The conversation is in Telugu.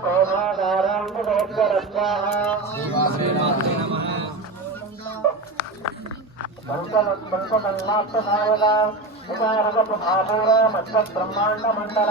క్రోధాదారాంగుదోద్గరస్వాహ పంచతన్మాత్రసాయక ఉపారక ప్రభాపూర మత్స్య బ్రహ్మాండ మండల